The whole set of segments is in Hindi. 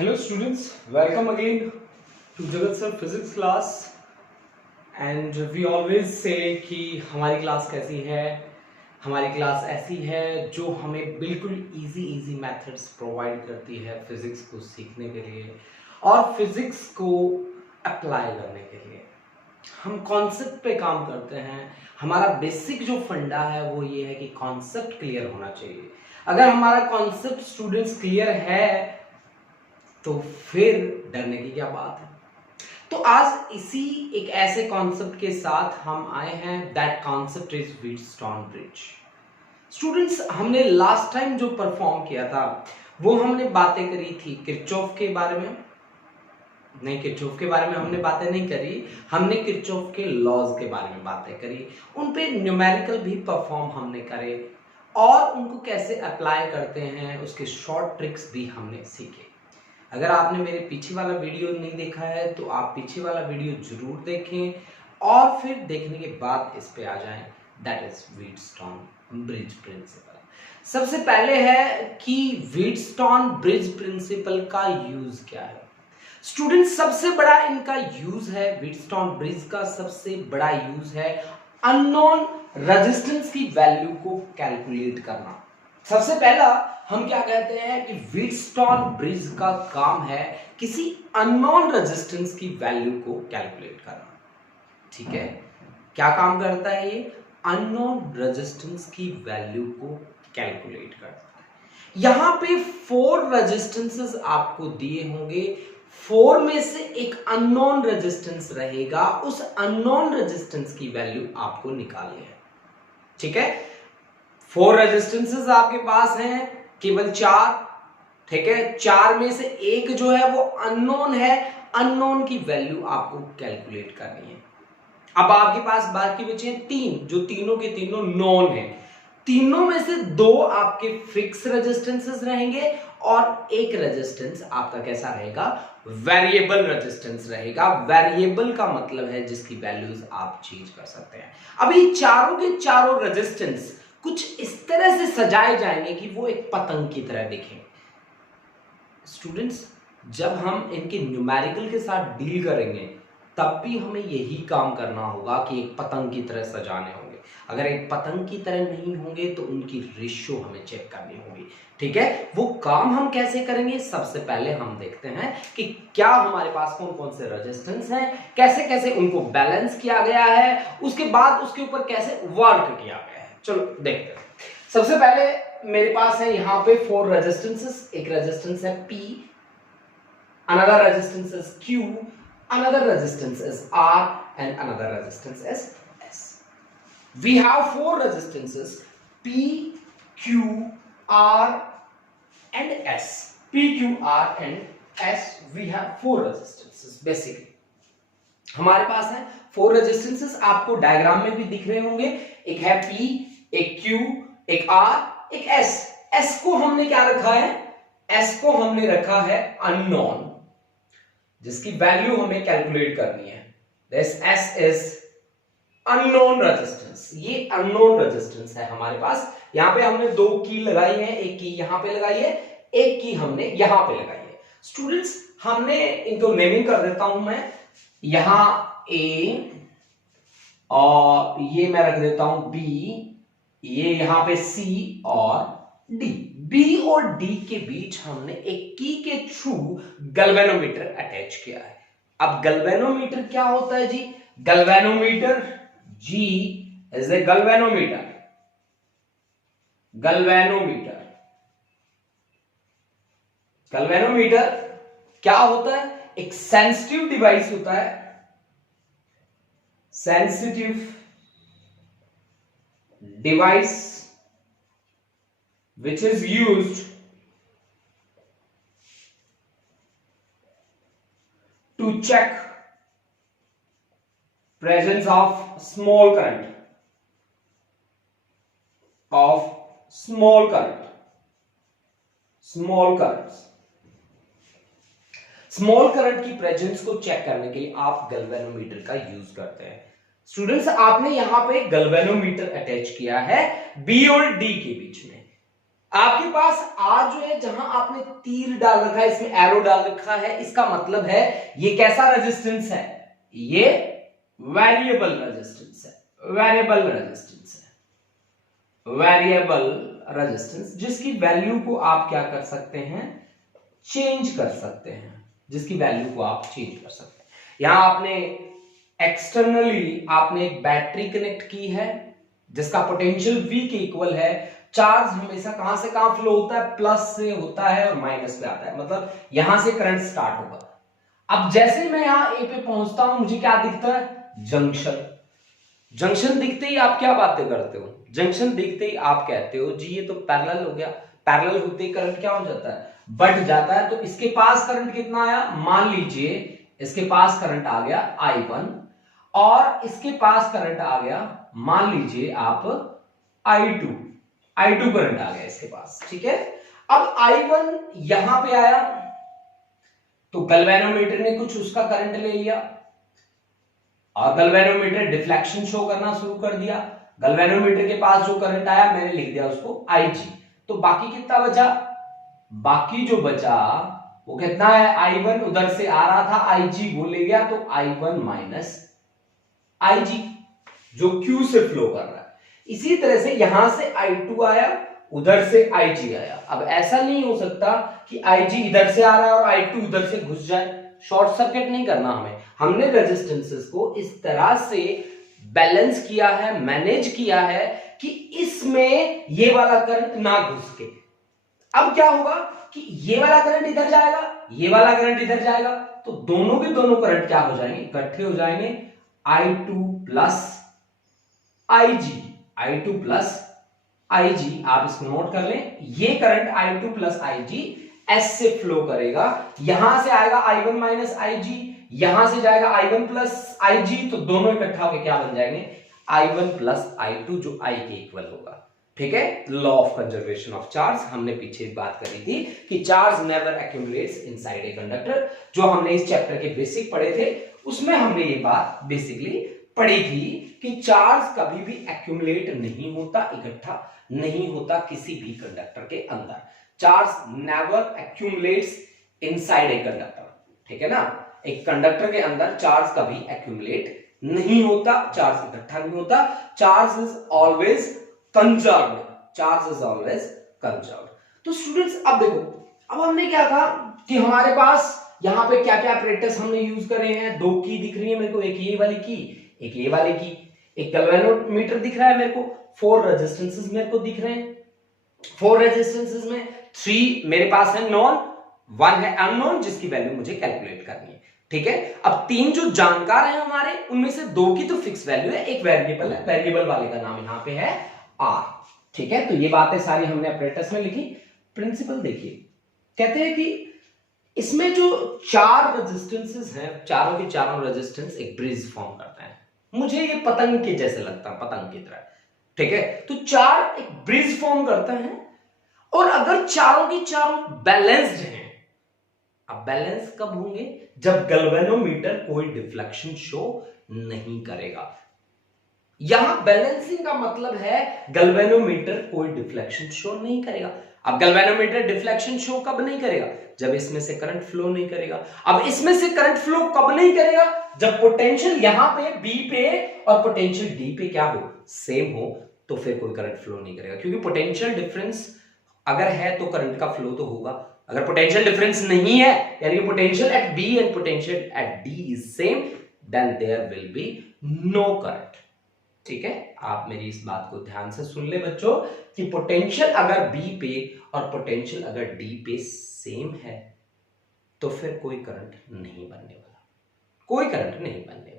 Hello students, welcome again to Jagat Sir Physics class. And we always say कि हमारी क्लास कैसी है. हमारी क्लास ऐसी है जो हमें बिल्कुल इजी मेथड्स प्रोवाइड करती है फिजिक्स को सीखने के लिए और फिजिक्स को अप्लाई करने के लिए. हम कॉन्सेप्ट पे काम करते हैं. हमारा बेसिक जो फंडा है वो ये है कि कॉन्सेप्ट क्लियर होना चाहिए. अगर हमारा कॉन्सेप्ट स्टूडेंट्स क्लियर है तो फिर डरने की क्या बात है. तो आज इसी एक ऐसे कॉन्सेप्ट के साथ हम आए हैं. That concept is Wheatstone bridge. Students, हमने लास्ट टाइम जो परफॉर्म किया था वो हमने बातें करी थी किरचॉफ के बारे में. नहीं, किरचॉफ के बारे में हमने बातें नहीं करी. हमने किरचॉफ के लॉज के बारे में बातें करी. उन पे न्यूमेरिकल भी परफॉर्म हमने करे और उनको कैसे अप्लाई करते हैं उसके शॉर्ट ट्रिक्स भी हमने सीखे. अगर आपने मेरे पीछे वाला वीडियो नहीं देखा है तो आप पीछे वाला वीडियो जरूर देखें और फिर देखने के बाद इस पे आ जाएं. That is Wheatstone bridge principle. सबसे पहले है कि व्हीटस्टोन ब्रिज प्रिंसिपल का यूज क्या है. स्टूडेंट, सबसे बड़ा इनका यूज है, व्हीटस्टोन ब्रिज का सबसे बड़ा यूज है अननोन रेजिस्टेंस की वैल्यू को कैलकुलेट करना. सबसे पहला हम क्या कहते हैं कि व्हीटस्टोन ब्रिज का काम है किसी अननोन रेजिस्टेंस की वैल्यू को कैलकुलेट करना. ठीक है, क्या काम करता है ये? अननोन रेजिस्टेंस की वैल्यू को कैलकुलेट करता है. यहां पे 4 रेजिस्टेंसेस आपको दिए होंगे. 4 में से एक अननोन रेजिस्टेंस रहेगा. उस अननोन रेजिस्टेंस की वैल्यू आपको निकालनी है. ठीक है, 4 रेजिस्टेंसेस आपके पास हैं, केवल 4. ठीक है, 4 में से एक जो है वो अननोन है. अननोन की वैल्यू आपको कैलकुलेट करनी है. अब आपके पास बाकी बचे हैं 3, जो तीनों के तीनों नोन है. तीनों में से 2 आपके फिक्स रेजिस्टेंसेस रहेंगे और एक रेजिस्टेंस आपका कैसा रहेगा? वेरिएबल रेजिस्टेंस रहेगा. वेरिएबल का मतलब है जिसकी वैल्यूज आप चेंज कर सकते हैं. अभी चारों के चारों रेजिस्टेंस कुछ इस तरह से सजाए जाएंगे कि वो एक पतंग की तरह दिखें. स्टूडेंट्स, जब हम इनके न्यूमेरिकल के साथ डील करेंगे तब भी हमें यही काम करना होगा कि एक पतंग की तरह सजाने होंगे. अगर एक पतंग की तरह नहीं होंगे तो उनकी रेशियो हमें चेक करनी होगी. ठीक है, वो काम हम कैसे करेंगे? सबसे पहले हम देखते हैं कि क्या हमारे पास कौन कौन से रेजिस्टेंस हैं, कैसे कैसे उनको बैलेंस किया गया है, उसके बाद उसके ऊपर कैसे वर्क किया गया है. चलो देखते हैं. सबसे पहले मेरे पास है यहां पे 4 रेजिस्टेंसेस. एक रेजिस्टेंस है P, another resistance is Q, another resistance is R, and another resistance is S. We have 4 resistances P, Q, R, and S. P, Q, R, and S. We have 4 resistances basically. हमारे पास है 4 रेजिस्टेंसेस. आपको डायग्राम में भी दिख रहे होंगे. एक है P, एक Q, एक R, एक S. S को हमने क्या रखा है? S को हमने रखा है अननोन, जिसकी वैल्यू हमें कैलकुलेट करनी है. This S is unknown resistance. ये अननोन रेजिस्टेंस है हमारे पास. यहां पे हमने 2 की लगाई है. एक की यहां पे लगाई है, एक की हमने यहां पे लगाई है. स्टूडेंट्स, हमने इनको नेमिंग कर देता हूं मैं. यहां A और ये मैं रख देता हूं B, ये यहां पे C और D. B और D के बीच हमने एक की के थ्रू गैल्वेनोमीटर अटैच किया है. अब गैल्वेनोमीटर क्या होता है जी? Galvanometer, G is a galvanometer. Galvanometer galvanometer क्या होता है? एक सेंसिटिव डिवाइस होता है. Sensitive device which is used to check presence of small current, small currents. Small current की प्रेजेंस को चेक करने के लिए आप गैल्वेनोमीटर का यूज करते हैं. स्टूडेंट्स, आपने यहां पे गैल्वेनोमीटर अटैच किया है B और D के बीच में. आपके पास R जो है, जहां आपने तीर डाल रखा है, इसमें एरो डाल रखा है, इसका मतलब है ये कैसा रेजिस्टेंस है, ये वेरिएबल रेजिस्टेंस है, वेरिएबल रेजिस्टेंस है, वेरिएबल रेजिस्टेंस, जिसकी वैल्यू को आप क्या कर सकते हैं, चेंज कर सकते हैं, जिसकी वैल्यू को आप चेंज कर सकते हैं। यहां आपने एक्सटर्नली आपने एक बैटरी कनेक्ट की है जिसका पोटेंशियल V के इक्वल है। चार्ज हमेशा कहां से कहां फ्लो होता है, प्लस से होता है और माइनस पे आता है, मतलब यहां से करंट स्टार्ट होगा। अब जैसे मैं यहां ए पे पहुंचता हूं, मुझे क्या दिखता है, जंक्शन। जंक्शन दिखते ही आप क्या बातें करते हो, जंक्शन दिखते ही आप कहते हो जी ये तो पैरेलल हो गया। पैरेलल होते ही करंट क्या हो जाता है, बढ़ जाता है। तो इसके पास करंट कितना आया, मान लीजिए इसके पास करंट आ गया I1 और इसके पास करंट आ गया, मान लीजिए आप I2 करंट आ गया इसके पास, ठीक है। अब I1 यहां पे आया तो गैल्वेनोमीटर ने कुछ उसका करंट ले लिया और गैल्वेनोमीटर डिफ्लेक्शन शो करना शुरू कर दिया। गैल्वेनोमीटर के पास जो करंट आया मैंने लिख दिया उसको Ig। तो बाकी कितना बचा, बाकी जो बचा वो कितना है, I1 उधर से आ रहा था, Ig वो ले गया, तो I1 माइनस Ig जो Q से फ्लो कर रहा है। इसी तरह से यहां से I2 आया, उधर से Ig आया। अब ऐसा नहीं हो सकता कि Ig इधर से आ रहा है और I2 उधर से घुस जाए, शॉर्ट सर्किट नहीं करना हमें। हमने रेजिस्टेंसेस को इस तरह से बैलेंस किया है, मैनेज किया है कि इसमें ये वाला करंट ना घुस के। अब क्या होगा कि ये वाला करंट इधर जाएगा, ये वाला करंट इधर जाएगा, तो दोनों के दोनों करंट क्या हो जाएंगे, इकट्ठे हो जाएंगे, I2 plus Ig, I2 plus Ig। आप इसको नोट कर लें, ये current I2 plus Ig S से फ्लो करेगा, यहां से आएगा I1 माइनस Ig, यहां से जाएगा I1 प्लस Ig, तो दोनों इकट्ठा होकर क्या बन जाएंगे, I1 प्लस I2 जो I के इक्वल होगा, ठीक है। Law of conservation of charge, हमने पीछे बात करी थी कि charge never accumulates inside a conductor, जो हमने इस चैप्टर के बेसिक पढ़े थे उसमें हमने ये बात बेसिकली पढ़ी थी कि चार्ज कभी भी एक्यूमुलेट नहीं होता, इकट्ठा नहीं होता किसी भी कंडक्टर के अंदर। Charge never accumulates inside a conductor, ठीक है ना। एक कंडक्टर के अंदर चार्ज कभी एक्यूमुलेट नहीं होता, चार्ज इकट्ठा नहीं होता, charge is always conserved, charge is always conserved. तो स्टूडेंट्स अब देखो, अब हमने क्या कहा कि हमारे पास यहां पे क्या क्या apparatus हमने यूज कर रहे हैं। दो की दिख रही है मेरे को, एक ये वाली की, एक ये वाली की, एक गैल्वेनोमीटर दिख रहा है मेरे को, 4 रेजिस्टेंसेस मेरे को दिख रहे हैं। 4 रेजिस्टेंसेस में 3 मेरे पास है नॉन, 1 है अननोन जिसकी वैल्यू मुझे कैलकुलेट करनी है, ठीक है। अब 3 जो जानकार हैं हमारे, उनमें से 2 की तो फिक्स वैल्यू है, एक वेरिएबल है, वेरिएबल वाले का नाम यहां पे है R, ठीक है। तो ये बातें सारी हमने apparatus में लिखी। प्रिंसिपल देखिए, कहते हैं कि इसमें जो 4 रेजिस्टेंसेस हैं, चारों के चारों रेजिस्टेंस एक ब्रिज फॉर्म करता है। मुझे ये पतंग के जैसे लगता है, पतंग की तरह, ठीक है। तो 4 एक ब्रिज फॉर्म करता है, और अगर चारों की चारों बैलेंस्ड हैं, अब बैलेंस कब होंगे, जब गैल्वेनोमीटर कोई डिफ्लेक्शन शो नहीं करेगा। यहां बैलेंसिंग का मतलब है गैल्वेनोमीटर कोई डिफ्लेक्शन शो नहीं करेगा। अब गैल्वेनोमीटर डिफ्लेक्शन शो कब नहीं करेगा, जब इसमें से करंट फ्लो नहीं करेगा। अब इसमें से करंट फ्लो कब नहीं करेगा, जब पोटेंशियल यहां पे B पे और पोटेंशियल D पे क्या हो, सेम हो, तो फिर कोई करंट फ्लो नहीं करेगा। क्योंकि पोटेंशियल डिफरेंस अगर है तो करंट का फ्लो तो होगा। अगर पोटेंशियल डिफरेंस नहीं है, यानी कि potential at B and potential at D is same, then there will be no current, ठीक है। आप मेरी इस बात को ध्यान से सुन ले बच्चों कि पोटेंशियल अगर B पे और पोटेंशियल अगर D पे सेम है तो फिर कोई करंट नहीं बनने वाला, कोई करंट नहीं बनने वाला।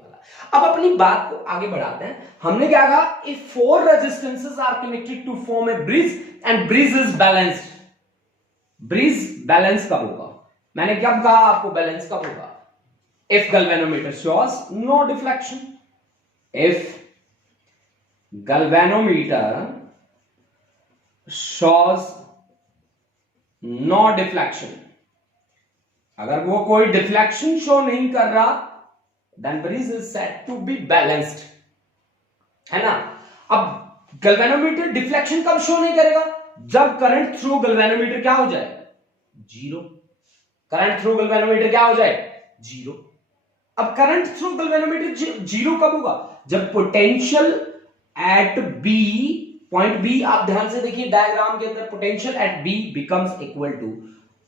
अब अपनी बात को आगे बढ़ाते हैं। हमने क्या कहा, if 4 resistances are connected to form a bridge and bridge is balanced. Bridge balance कब होगा, मैंने कब कहा आपको बैलेंस कब होगा, if galvanometer shows no deflection, if galvanometer shows no deflection, अगर वो कोई डिफ्लेक्शन शो नहीं कर रहा, then breeze is said to be balanced, है ना। अब गैल्वेनोमीटर डिफ्लेक्शन कब शो नहीं करेगा, जब करंट थ्रू गैल्वेनोमीटर क्या हो जाए, जीरो। करंट थ्रू गैल्वेनोमीटर क्या हो जाए, जीरो। अब करंट थ्रू गैल्वेनोमीटर जीरो कब होगा, जब potential at B, point B आप ध्यान से देखिए डायग्राम के अंदर, potential at B becomes equal to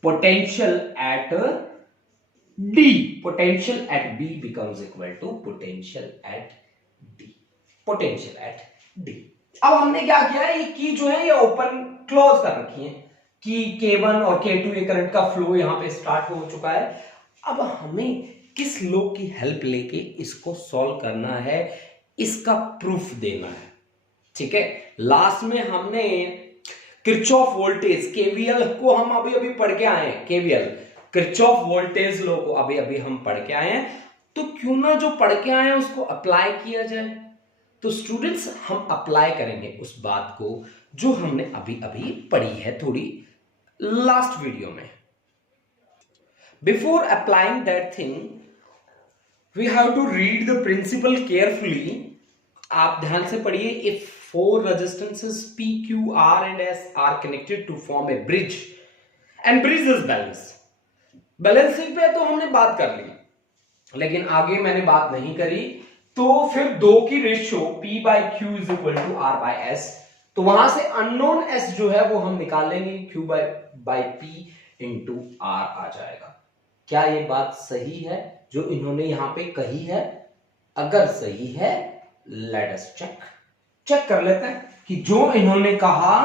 potential at D, potential at B becomes equal to potential at D, potential at D. अब हमने क्या किया है, ये की जो है ये ओपन क्लोज कर रखी है कि K1 और K2 ये करंट का फ्लो यहां पे स्टार्ट हो चुका है। अब हमें किस लॉ की हेल्प लेके इसको सॉल्व करना है, इसका प्रूफ देना है, ठीक है। लास्ट में हमने किरचॉफ वोल्टेज केवीएल को हम अभी अभी पढ़ के आए हैं, केवीएल किरचॉफ वोल्टेज लॉ को अभी अभी हम पढ़ के आए हैं, तो क्यों ना जो पढ़ के आए हैं उसको अप्लाई किया जाए। तो स्टूडेंट्स हम अप्लाई करेंगे उस बात को जो हमने अभी अभी पढ़ी है थोड़ी लास्ट वीडियो में। Before applying that thing we have to read the principle carefully. आप ध्यान से पढ़िए। If four resistances P, Q, R and S are connected to form a bridge and bridge is balanced। Balancing पे तो हमने बात कर ली, लेकिन आगे मैंने बात नहीं करी। तो फिर दो की ratio P by Q is equal to R by S, तो वहां से अननोन S जो है वो हम निकाल लेंगे, Q by P into R आ जाएगा। क्या ये बात सही है जो इन्होंने यहां पे कही है? अगर सही है लेट अस चेक कर लेते हैं कि जो इन्होंने कहा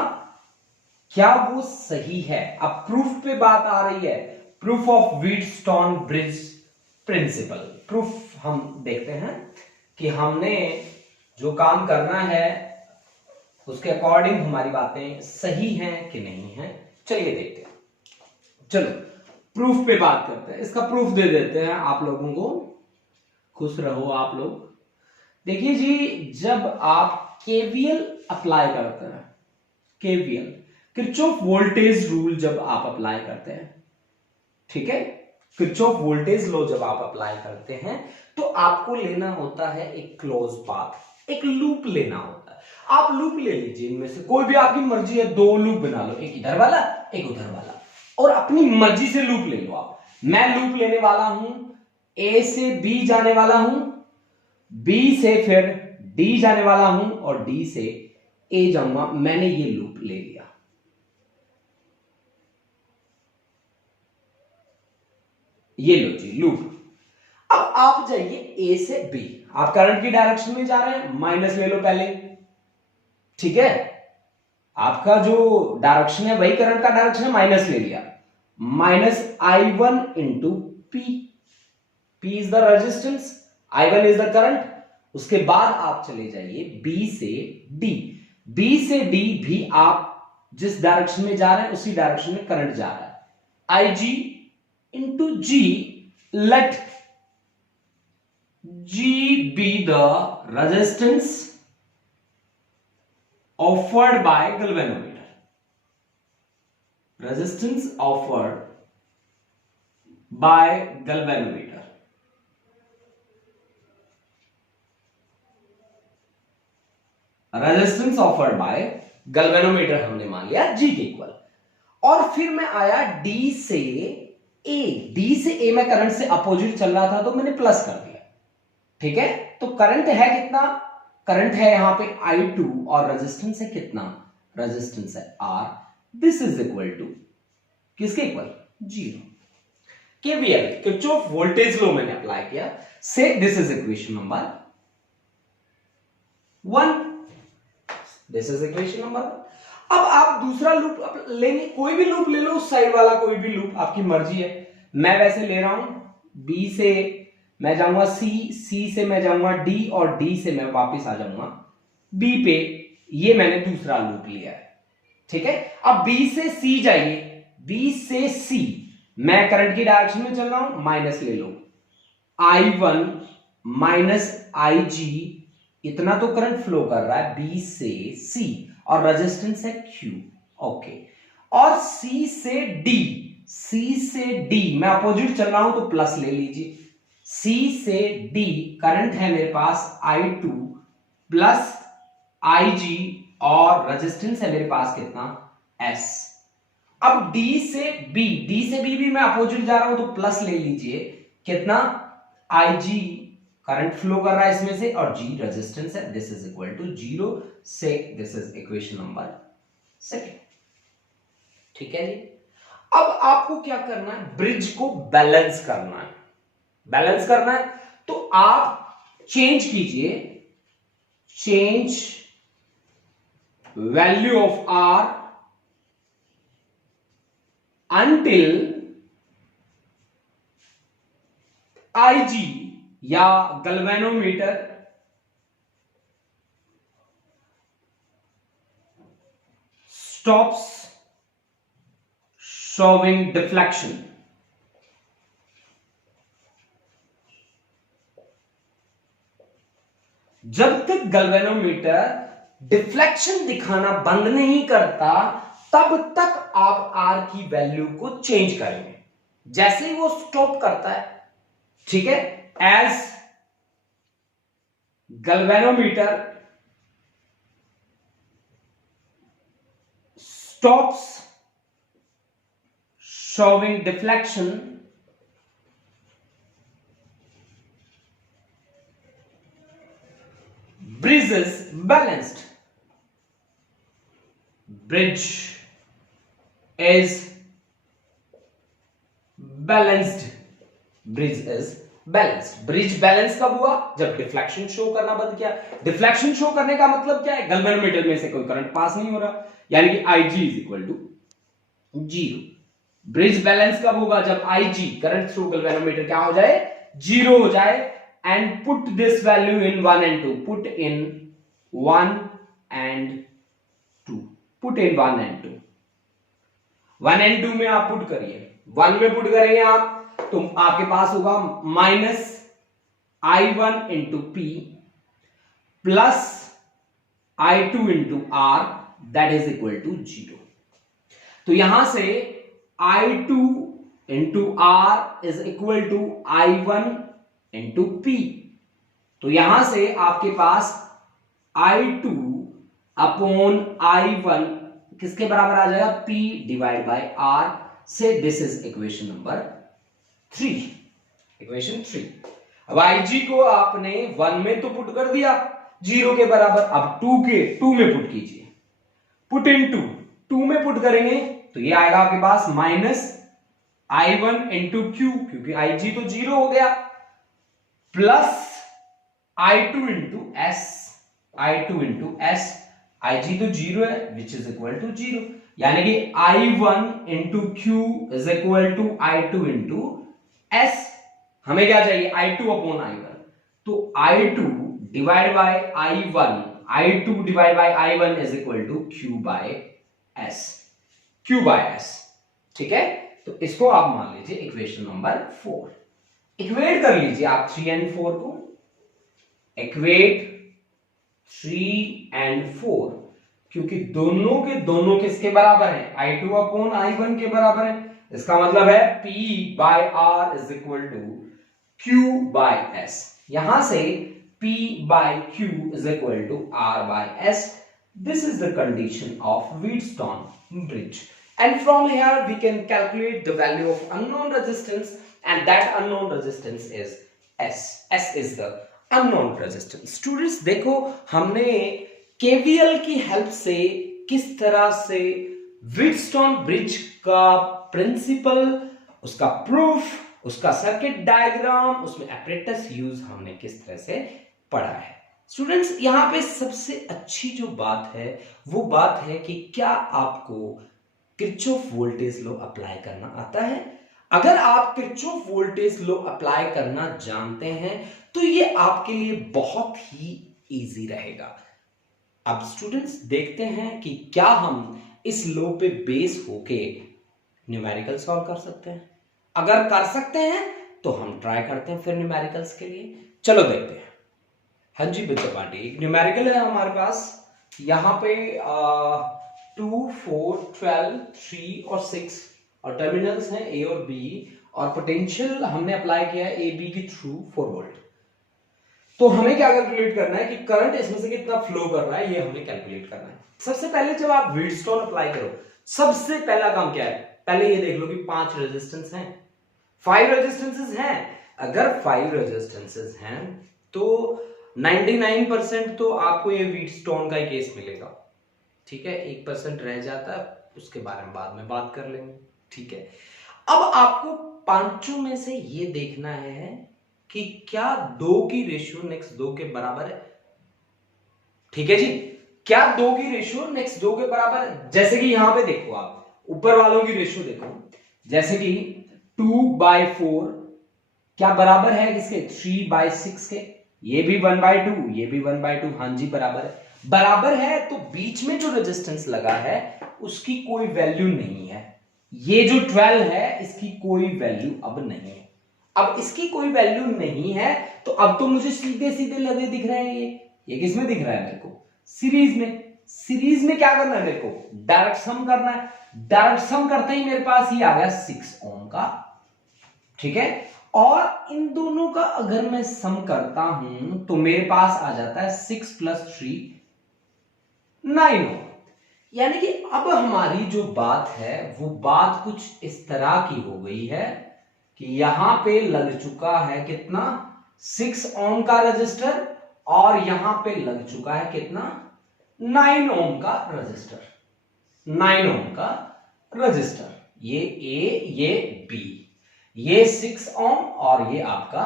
क्या वो सही है। अब प्रूफ पे बात आ रही है, proof of Wheatstone bridge principle. Proof हम देखते हैं कि हमने जो काम करना है उसके अकॉर्डिंग हमारी बातें सही हैं कि नहीं हैं। चलिए देखते हैं। चलो प्रूफ पे बात करते हैं, इसका प्रूफ दे देते हैं आप लोगों को। खुश रहो आप लोग। देखिए जी, जब आप केवीएल अप्लाई करते हैं, केवीएल किरचॉफ वोल्टेज रूल जब आप अप्लाई करते हैं, ठीक है, किरचॉफ वोल्टेज लॉ जब आप अप्लाई करते हैं तो आपको लेना होता है एक क्लोज पाथ, एक लूप लेना होता है। आप लूप ले लीजिए, इनमें से कोई भी आपकी मर्जी है, दो लूप बना लो, एक इधर वाला एक उधर वाला, और अपनी मर्जी से लूप ले लो आप। मैं लूप लेने वाला हूं, ए से बी जाने वाला हूं, बी से फिर डी जाने वाला हूं और डी से ए जाऊंगा। मैंने ये लूप ले लिया। ये लो जी लूप। अब आप जाइए ए से बी, आप करंट की डायरेक्शन में जा रहे हैं, माइनस ले लो पहले, ठीक है। आपका जो डायरेक्शन है वही करंट का डायरेक्शन है, माइनस ले लिया। Minus I1 into P, P is the resistance, I1 is the current. उसके बाद आप चले जाइए B से D, B से D भी आप जिस डायरेक्शन में जा रहे हैं उसी डायरेक्शन में करंट जा रहा है। IG into G, let G be the resistance offered by galvanometer, resistance offered by galvanometer। Resistance offered by galvanometer हमने मान लिया G के इक्वल। और फिर मैं आया D से A, D से A में करंट से अपोजिट चल रहा था तो मैंने प्लस कर दिया, ठीक है। तो करंट है कितना, करंट है यहां पे I2 और रेजिस्टेंस है कितना, रेजिस्टेंस है R। This is equal to किसके इक्वल, 0। केवीएल किरचॉफ वोल्टेज लॉ मैंने अप्लाई किया, so this is equation number 1, this is equation number 1। अब आप दूसरा लूप लेंगे, कोई भी लूप ले लो, उस साइड वाला कोई भी लूप, आपकी मर्जी है। मैं वैसे ले रहा हूं, बी से मैं जाऊंगा सी से मैं जाऊंगा डी और डी से मैं वापस आ जाऊंगा बी पे। ये मैंने दूसरा लूप लिया है, ठीक है। अब बी से सी जाइए, बी से सी मैं करंट की डायरेक्शन में चल रहा हूं, माइनस ले लो, I1 माइनस IG, इतना तो करंट फ्लो कर रहा है बी से सी और रेजिस्टेंस है Q, ओके। और सी से डी मैं अपोजिट चल रहा हूं तो प्लस ले लीजिए। सी से डी करंट है मेरे पास I2 प्लस IG और रेजिस्टेंस है मेरे पास कितना, एस। अब डी से बी भी मैं अपोजिट जा रहा हूं तो प्लस ले लीजिए, कितना आई जी करंट फ्लो कर रहा है इसमें से और जी रेजिस्टेंस है, दिस इज इक्वल टू 0 से this is equation number second. ठीक है जी। अब आपको क्या करना है, ब्रिज को बैलेंस करना है। बैलेंस करना है तो आप चेंज कीजिए, change value of R until IG या गैल्वेनोमीटर stops showing deflection। जब तक गैल्वेनोमीटर डिफ्लेक्शन दिखाना बंद नहीं करता तब तक आप आर की वैल्यू को चेंज करेंगे। जैसे ही वो स्टॉप करता है, ठीक है, as galvanometer stops showing deflection, bridge is balanced. Bridge is balanced। Bridge is balanced. Bridge balance कब हुआ, जब डिफ्लेक्शन शो करना बंद किया। डिफ्लेक्शन शो करने का मतलब क्या है, गैल्वेनोमीटर में से कोई करंट पास नहीं हो रहा, यानी कि Ig is equal to 0। Bridge balance कब होगा, जब Ig करंट थ्रू गैल्वेनोमीटर क्या हो जाए, 0 हो जाए। And put this value in 1 and 2, put in 1 and 2, put in 1 and 2। 1 and 2 में आप पुट करिए, 1 में पुट करेंगे आप तो आपके पास होगा minus I1 into P plus I2 into R, that is equal to 0। तो यहां से I2 into R is equal to I1 into P. तो यहां से आपके पास I2 अपॉन I1 किसके बराबर आ जाएगा, P डिवाइड बाय R से, this is equation number 3। Equation 3। अब Ig को आपने 1 में तो पुट कर दिया 0 के बराबर, अब 2 में पुट कीजिए, पुट इन 2 में पुट करेंगे तो ये आएगा आपके पास माइनस I1 इंटू क्यू, क्योंकि Ig तो 0 हो गया, plus I2 into S, I2 into S, Ig तो 0 है विच इज इक्वल टू 0, यानी कि I1 into Q is equal to I2 into S. हमें क्या चाहिए, I2 अपॉन I1, तो I2 divide by I1, I2 divide by I1 is equal to Q by S, Q by S। ठीक है, तो इसको आप मान लीजिए इक्वेशन नंबर 4। इक्वेट कर लीजिए आप 3 and 4 को, इक्वेट 3 and 4, क्योंकि दोनों के दोनों किसके बराबर है, I2 अपॉन I1 के बराबर है। इसका मतलब है P by R is equal to Q by S। यहां से P by Q is equal to R by S। This is the condition of Wheatstone bridge, and from here we can calculate the value of unknown resistance, and that unknown resistance is S. S is the unknown resistance। Students देखो हमने केवीएल की हेल्प से किस तरह से व्हीटस्टोन ब्रिज का प्रिंसिपल, उसका प्रूफ, उसका सर्किट डायग्राम, उसमें एपरेटस यूज हमने किस तरह से पढ़ा है। स्टूडेंट्स यहां पे सबसे अच्छी जो बात है वो बात है कि क्या आपको किरचॉफ वोल्टेज लॉ अप्लाई करना आता है। अगर आप किरचॉफ वोल्टेज लॉ अप्लाई करना जानते हैं तो ये आपके लिए बहुत ही इजी रहेगा। अब स्टूडेंट्स देखते हैं कि क्या हम इस लॉ पे बेस होके न्यूमेरिकल सॉल्व कर सकते हैं। अगर कर सकते हैं तो हम ट्राई करते हैं फिर न्यूमेरिकल्स के लिए। चलो देखते हैं। हाँ जी बच्चा पार्टी, एक न्यूमेरिकल है हमारे पास, यहाँ पे 2, 4, 12, 3 और 6 और टर्मिनल्स हैं ए और बी, और पोटेंशियल हमने अप्लाई किया है ए बी के थ्रू 4 वोल्ट। तो हमें क्या कैलकुलेट करना है कि करंट इसमें से कितना फ्लो कर रहा है, ये हमें कैलकुलेट करना है। सबसे पहले जब आप व्हीटस्टोन अप्लाई करो, सबसे पहला काम क्या है, पहले ये देख लो कि 5 रेजिस्टेंस हैं, 5 रेजिस्टेंसेस हैं। अगर 5 रेजिस्टेंसेस हैं तो 99% तो आपको ये व्हीटस्टोन का ही केस मिलेगा, ठीक है। 1% रह जाता है, उसके बारे में बाद में बात कर लेंगे, ठीक है। अब आपको पांचों में से ये देखना है कि क्या 2 की रेशियो नेक्स्ट 2 के बराबर है, ठीक है जी। क्या 2 की रेशियो नेक्स्ट 2 के बराबर है? जैसे कि यहां पे देखो, आप ऊपर वालों की रेशियो देखो, जैसे कि 2/4 क्या बराबर है किसके, 3/6 के। ये भी 1/2, ये भी 1/2, हाँ जी बराबर है। बराबर है तो बीच में जो रेजिस्टेंस लगा है उसकी कोई वैल्यू नहीं है। ये जो 12 है इसकी कोई वैल्यू अब नहीं है। अब इसकी कोई वैल्यू नहीं है तो अब तो मुझे सीधे सीधे लगे दिख रहे हैं। ये किसमें दिख रहा है मेरे को, सीरीज में। सीरीज में क्या करना है मेरे को, डायरेक्ट सम करना है। डायरेक्ट सम करते ही मेरे पास ये आ गया 6 ओम का, ठीक है। और इन दोनों का अगर मैं सम करता हूं तो मेरे पास आ जाता है 6 + 3 9 ओम। यानी कि अब हमारी जो बात है वो बात कुछ इस तरह की हो गई है कि यहां पे लग चुका है कितना, 6 ओम का रजिस्टर, और यहां पे लग चुका है कितना, 9 ओम का रजिस्टर। 9 ओम का रजिस्टर, ये ए ये बी, ये 6 ओम और ये आपका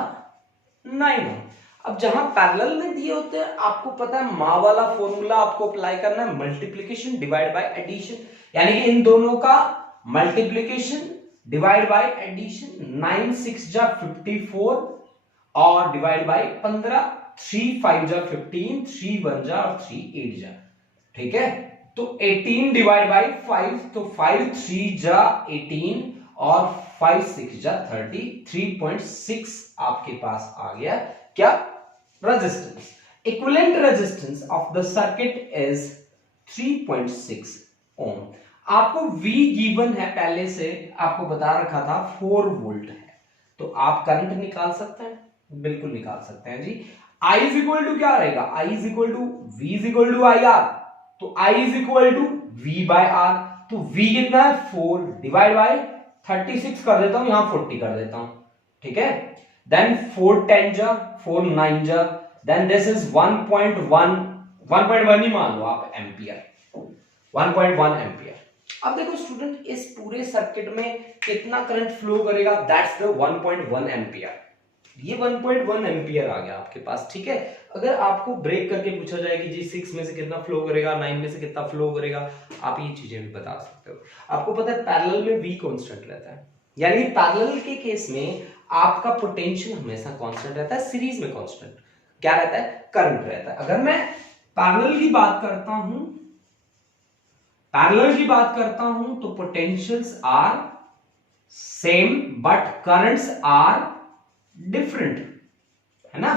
9 ओम। अब जहां पैरेलल में दिए होते हैं आपको पता है माँ वाला फॉर्मूला आपको अप्लाई करना है, मल्टीप्लीकेशन डिवाइड बाय एडिशन। यानी कि इन दोनों का मल्टीप्लीकेशन डिवाइड बाय एडिशन, 9 6 जा 54 और डिवाइड बाय 15, 3 5 जा 15, 3 1 जा और 3 8 जा, ठीक है। तो 18 डिवाइड बाय 5, तो 5 3 जा 18 और 5 6 जा 30, 3.6 आपके पास आ गया क्या, resistance. Equivalent resistance of the circuit is 3.6 ओम। आपको V गिवन है, पहले से आपको बता रखा था 4 वोल्ट है, तो आप करंट निकाल सकते हैं, बिल्कुल निकाल सकते हैं जी। I इज इक्वल टू क्या रहेगा, I is equal to V is equal to I R, तो I is equal to V/R। तो V कितना है 4 डिवाइड बाय 36 कर देता हूं, यहां 40 कर देता हूं, ठीक है। देन 4 10 जा 4 9 जा, देन दिस इज 1.1 ही मान लो आप एम्पियर, 1.1 एम्पियर। अब देखो स्टूडेंट, इस पूरे सर्किट में कितना करंट फ्लो करेगा, दैट्स द 1.1 एम्पियर। ये 1.1 एम्पियर आ गया आपके पास, ठीक है। अगर आपको ब्रेक करके पूछा जाए कि जी 6 में से कितना फ्लो करेगा, 9 में से कितना फ्लो करेगा, आप ये चीजें भी बता सकते हो। आपको पता है पैरेलल में V कांस्टेंट रहता है, यानी पैरेलल के केस में आपका पोटेंशियल हमेशा कांस्टेंट रहता है, सीरीज में कांस्टेंट क्या रहता है, करंट रहता है। अगर मैं पैरेलल की बात करता हूं, पैरेलल की बात करता हूं तो potentials are same but currents are different, है ना।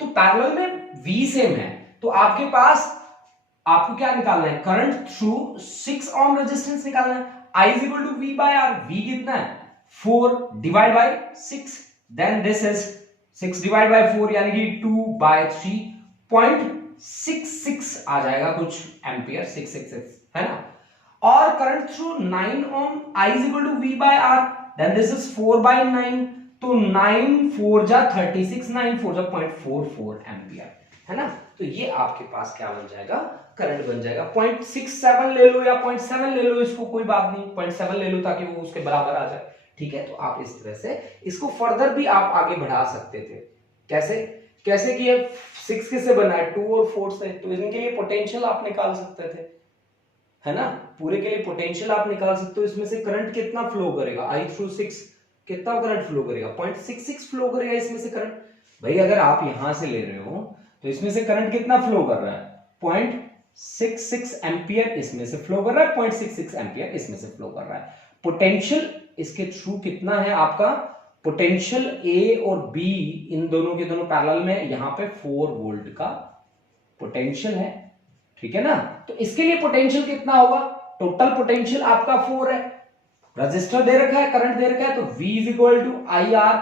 तो पैरेलल में V सेम है, तो आपके पास आपको क्या निकालना है, करंट थ्रू 6 ओम रेजिस्टेंस निकालना है। I is equal to V/R, V कितना है 4 divide by 6, then this is 6 divide by 4 यानी कि 2/3.66 आ जाएगा कुछ एम्पियर, 666 है ना। और current through 9 ohm, I is equal to V/R, then this is 4/9, तो 9 4 जा 36, 9 4 जा 0.44 एम्पियर, है ना। तो ये आपके पास क्या बन जाएगा, करंट बन जाएगा। 0.67 ले लो या 0.7 ले लो, इसको कोई बात नहीं, 0.7 ले लो ताकि वो उसके बराबर आ जाए, ठीक है। तो आप इस तरह से इसको फर्दर भी आप आगे बढ़ा सकते थे। कैसे कैसे कि 6 किससे बना है, 2 और 4 से, तो इनके लिए पोटेंशियल आप निकाल सकते थे, है ना। पूरे के लिए पोटेंशियल आप निकाल सकते हो। इसमें से करंट कितना फ्लो करेगा, I थ्रू 6 कितना करंट फ्लो करेगा, 0.66 फ्लो करेगा इसमें से करंट। भाई अगर आप यहां से ले रहे हो तो इसमें से करंट कितना फ्लो कर रहा है, 0.66 एम्पियर इसमें से फ्लो कर रहा है, 0.66 एम्पियर इसमें से फ्लो कर रहा है। पोटेंशियल इसके थ्रू कितना है आपका, पोटेंशियल ए और बी इन दोनों के दोनों पैरेलल में, यहां पे 4 वोल्ट का पोटेंशियल है, ठीक है ना। तो इसके लिए पोटेंशियल कितना होगा, टोटल पोटेंशियल आपका 4 है, रजिस्टर दे रखा है, करंट दे रखा है, तो V is equal to I R,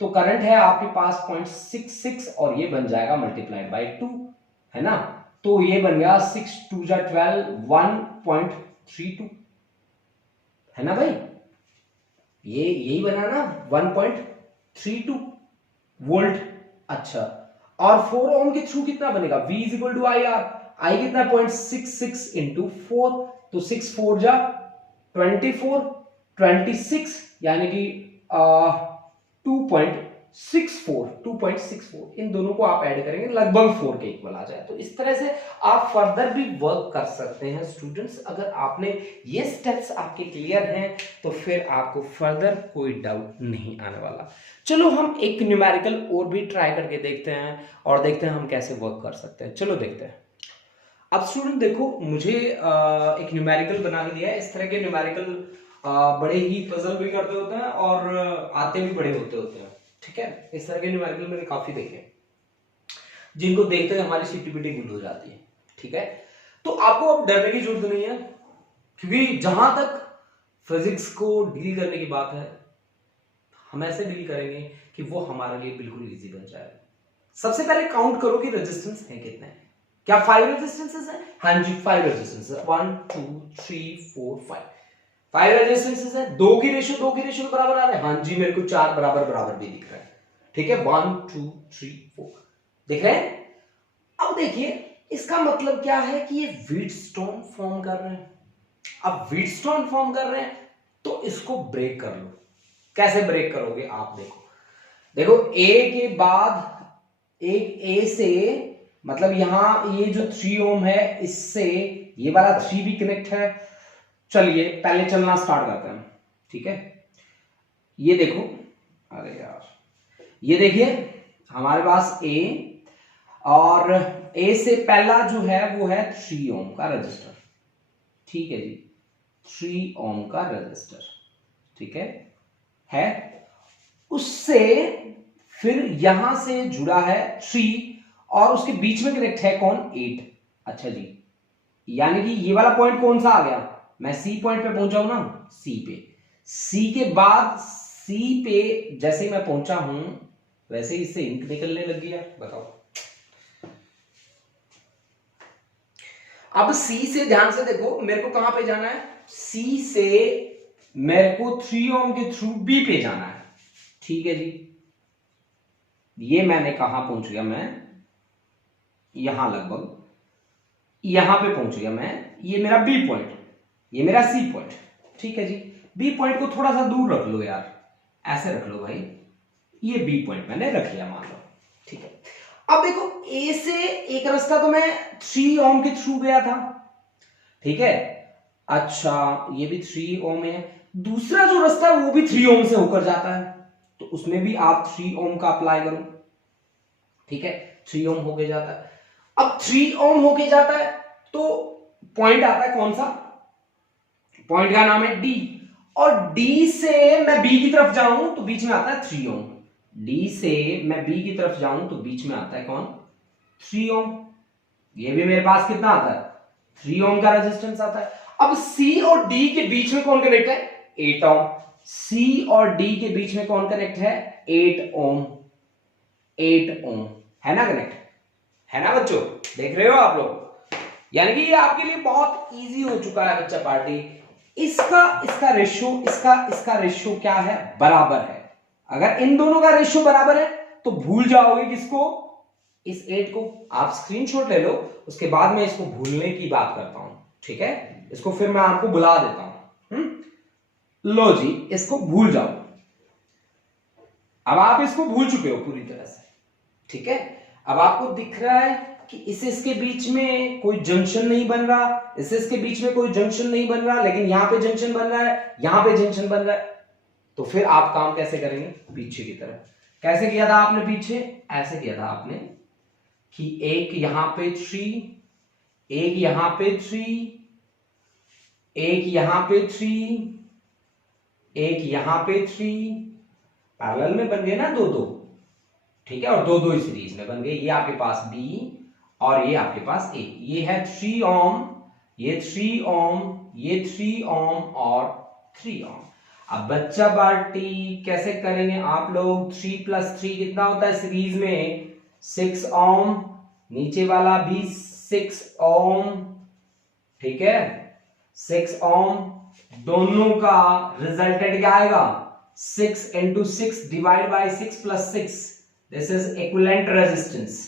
तो करंट है आपके पास 0.66 और ये बन जाएगा मल्टीप्लाइड बाय 2, है ना। तो ये बन गया 6 2 जा 12, 1.32, है ना भाई, ये यही बना ना 1.32 वोल्ट। अच्छा, और 4 ओम के थ्रू कितना बनेगा, V is equal to I R, I कितना 0.66 इंटू 4, तो 6 4 जा 24, 26 यानी कि 2.64 इन दोनों को आप ऐड करेंगे लगभग 4 के इक्वल आ जाए। तो इस तरह से आप फर्दर भी वर्क कर सकते हैं स्टूडेंट्स। अगर आपने ये स्टेप्स आपके क्लियर हैं तो फिर आपको फर्दर कोई डाउट नहीं आने वाला। चलो हम एक न्यूमेरिकल और भी ट्राई करके देखते हैं और देखते हैं हम कैसे वर्क कर सकते हैं। चलो देखते हैं। अब स्टूडेंट देखो, मुझे एक न्यूमेरिकल बना के दिया है। इस तरह के न्यूमेरिकल बड़े ही पजल भी करते होते हैं और आते भी बड़े होते हैं। ठीक है, इस तरह के न्यूमेरिकल मैंने काफी देखे जिनको देखते हुए हमारी सीटीपीटी गुल हो जाती है। ठीक है, तो आपको अब डरने की जरूरत नहीं है, क्योंकि जहां तक फिजिक्स को डील करने की बात है, हम ऐसे डील करेंगे कि वो हमारे लिए बिल्कुल इजी बन जाए। सबसे पहले काउंट करो कि रेजिस्टेंस है कितने। क्या 5 रेजिस्टेंसेस है? हाँ जी, 5 रेजिस्टेंसेस, 1 2 3 4 5 रेजिस्टेंसेस है। दो की रेशियो बराबर आ रहा है। हाँ जी, मेरे को 4 बराबर बराबर भी दिख रहा है। ठीक है, 1 2 3 4 दिख रहे हैं। अब देखिए, इसका मतलब क्या है कि ये व्हीटस्टोन फॉर्म कर रहे हैं। अब व्हीटस्टोन फॉर्म कर रहे हैं तो इसको ब्रेक कर लो। कैसे ब्रेक करोगे आप देखो। देखो, ए के बाद एक ए से, मतलब यहां ये जो 3 ओम है इससे ये वाला 3 भी कनेक्ट है। चलिए पहले चलना स्टार्ट करते हैं। ठीक है, ये देखो, अरे यार, ये देखिए हमारे पास ए, और ए से पहला जो है वो है 3 ओम का रजिस्टर। ठीक है जी, 3 ओम का रजिस्टर। ठीक है, उससे फिर यहां से जुड़ा है 3 और उसके बीच में कनेक्ट है कौन, 8। अच्छा जी, यानी कि ये वाला पॉइंट कौन सा आ गया, मैं सी पॉइंट पे पहुंचा हूं ना, सी पे। सी के बाद सी पे जैसे ही मैं पहुंचा हूं वैसे ही इससे इंक निकलने लग गया। बताओ, अब सी से ध्यान से देखो, मेरे को कहां पे जाना है, सी से मेरे को 3 ओम के थ्रू बी पे जाना है। ठीक है जी, ये मैंने कहां पहुंच गया, मैं यहां लगभग यहां पे पहुंच गया मैं। ये मेरा बी पॉइंट, ये मेरा सी पॉइंट। ठीक है जी, बी पॉइंट को थोड़ा सा दूर रख लो यार, ऐसे रख लो भाई। ये बी पॉइंट मैंने रख लिया, मान लो। ठीक है, अब देखो, ए से एक रास्ता तो मैं 3 ओम के थ्रू गया था। ठीक है, अच्छा ये भी 3 ओम है। दूसरा जो रास्ता है वो भी 3 ओम से होकर जाता है, तो उसमें भी आप 3 ओम का अप्लाई करो। ठीक है, 3 ओम होके जाता है। अब 3 ओम होके जाता है तो पॉइंट आता है कौन सा, पॉइंट का नाम है डी, और डी से मैं बी की तरफ जाऊं तो बीच में आता है 3 ओम। डी से मैं बी की तरफ जाऊं तो बीच में आता है कौन, 3 ओम। ये भी मेरे पास कितना आता है, 3 ओम का रेजिस्टेंस आता है। अब सी और डी के बीच में कौन कनेक्ट है, 8 ओम। सी और डी के बीच में कौन कनेक्ट है, 8 ओम। 8 ओम है ना कनेक्ट, है ना बच्चों, देख रहे हो आप लोग। यानी कि ये आपके लिए बहुत इजी हो चुका है बच्चा पार्टी। इसका रेशियो क्या है, बराबर है। अगर इन दोनों का रेशियो बराबर है तो भूल जाओगे किसको, इस 8 को। आप स्क्रीनशॉट ले लो, उसके बाद मैं इसको भूलने की बात करता हूं। ठीक है, इसको फिर मैं आपको बुला देता हूं। लो जी, इसको भूल जाओ। अब आप इसको भूल चुके हो पूरी तरह से। ठीक है, अब आपको दिख रहा है कि इसके बीच में कोई जंक्शन नहीं बन रहा, इसके बीच में कोई जंक्शन नहीं बन रहा, लेकिन यहां पे जंक्शन बन रहा है, यहां पे जंक्शन बन रहा है। तो फिर आप काम कैसे करेंगे, पीछे की तरफ। कैसे किया था आपने पीछे, ऐसे किया था आपने कि एक यहां पे 3, एक यहां पे 3, एक यहां पे 3, एक यहां पे 3, पैरेलल में बन गए ना दो दो। ठीक है, और दो दो सीरीज में बन गए। ये आपके पास बी और ये आपके पास ए। ये है 3 ओम, ये 3 ओम, ये 3 ओम और 3 ओम। अब बच्चा पार्टी कैसे करेंगे आप लोग, 3 + 3 कितना होता है सीरीज में, 6 ओम। नीचे वाला भी 6 ओम। ठीक है, 6 ओम, दोनों का रिजल्टेंट क्या आएगा 6 into 6 divide by 6 plus 6. This is equivalent resistance.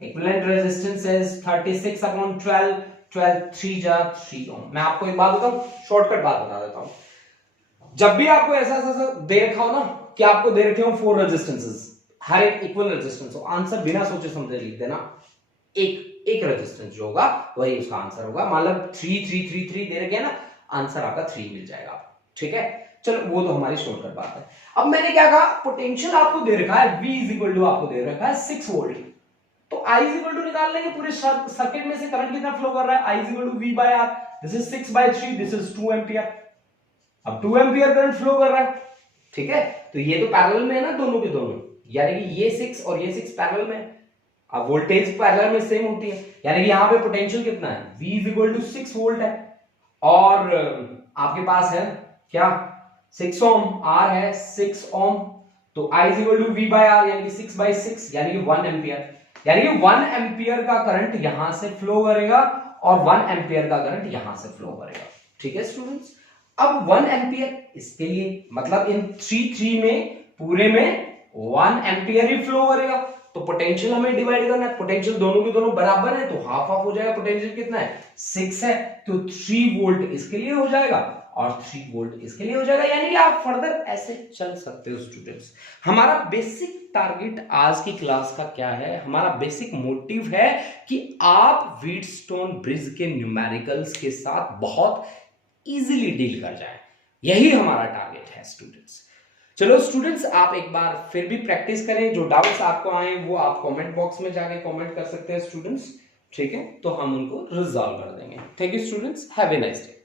Equivalent resistance is 36 upon 12. 12 3 जा 3 ओम. मैं आपको एक बात बताऊं, शॉर्टकट बात बता देता हूं. जब भी आपको ऐसा ऐसा दे रखा हो ना कि आपको दे रखे हो 4 रेजिस्टेंसेस, हर एक इक्वल रेजिस्टेंस हो, आंसर बिना सोचे समझे लिख देना. एक रेजिस्टेंस जो होगा वही उसका आंसर होगा. मतलब 3 3 3 3 दे रखे हैं ना, आंसर आपका 3 मिल जाएगा. ठीक है, चलो वो तो हमारी शॉर्टकट बात है. अब मैंने क्या कहा, पोटेंशियल आपको दे रखा है V इज इक्वल टू आपको दे रखा है 6 वोल्ट. तो I इज इक्वल टू निकाल लेंगे, पूरे सर्किट में से करंट कितना फ्लो कर रहा है. I is equal to V by R. This is 6 by 3, this is 2 ampere. अब 2 एंपियर करंट फ्लो कर रहा है. ठीक है, तो ये तो पैरेलल में है ना दोनों के दोनों, यानी कि ये 6 और ये 6 पैरेलल में है. अब वोल्टेज पैरेलल में सेम होती है, यानी कि यहां पे पोटेंशियल कितना है, V is equal to 6 volt है. और आपके पास है क्या 6 ओम, R है 6 ओम. तो I is equal to V by R, यानी कि 6 बाय 6, यानी कि 1 एंपियर. यानी कि 1 एंपियर का करंट यहां से फ्लो करेगा और 1 एंपियर का करंट यहां से फ्लो करेगा. ठीक है स्टूडेंट्स, अब 1 एंपियर इसके लिए मतलब इन 3 में पूरे में 1 एंपियर ही फ्लो करेगा. तो पोटेंशियल हमें डिवाइड करना है, पोटेंशियल दोनों के दोनों बराबर है तो हाफ हाफ हो जाएगा. पोटेंशियल कितना है 6 है, तो 3 वोल्ट इसके लिए हो जाएगा और 3 वोल्ट इसके लिए हो जाएगा. यानी कि आप फर्दर ऐसे चल सकते हो स्टूडेंट्स. हमारा बेसिक टारगेट आज की क्लास का क्या है, हमारा बेसिक मोटिव है कि आप व्हीटस्टोन ब्रिज के न्यूमेरिकल्स के साथ बहुत इजीली डील कर जाएं. यही हमारा टारगेट है स्टूडेंट्स. चलो स्टूडेंट्स, आप एक बार फिर भी प्रैक्टिस करें. जो डाउट्स आपको आए वो आप कमेंट बॉक्स में जाके कमेंट कर सकते हैं स्टूडेंट्स. ठीक है, तो हम उनको रिजॉल्व कर देंगे. Thank you students, have a nice day.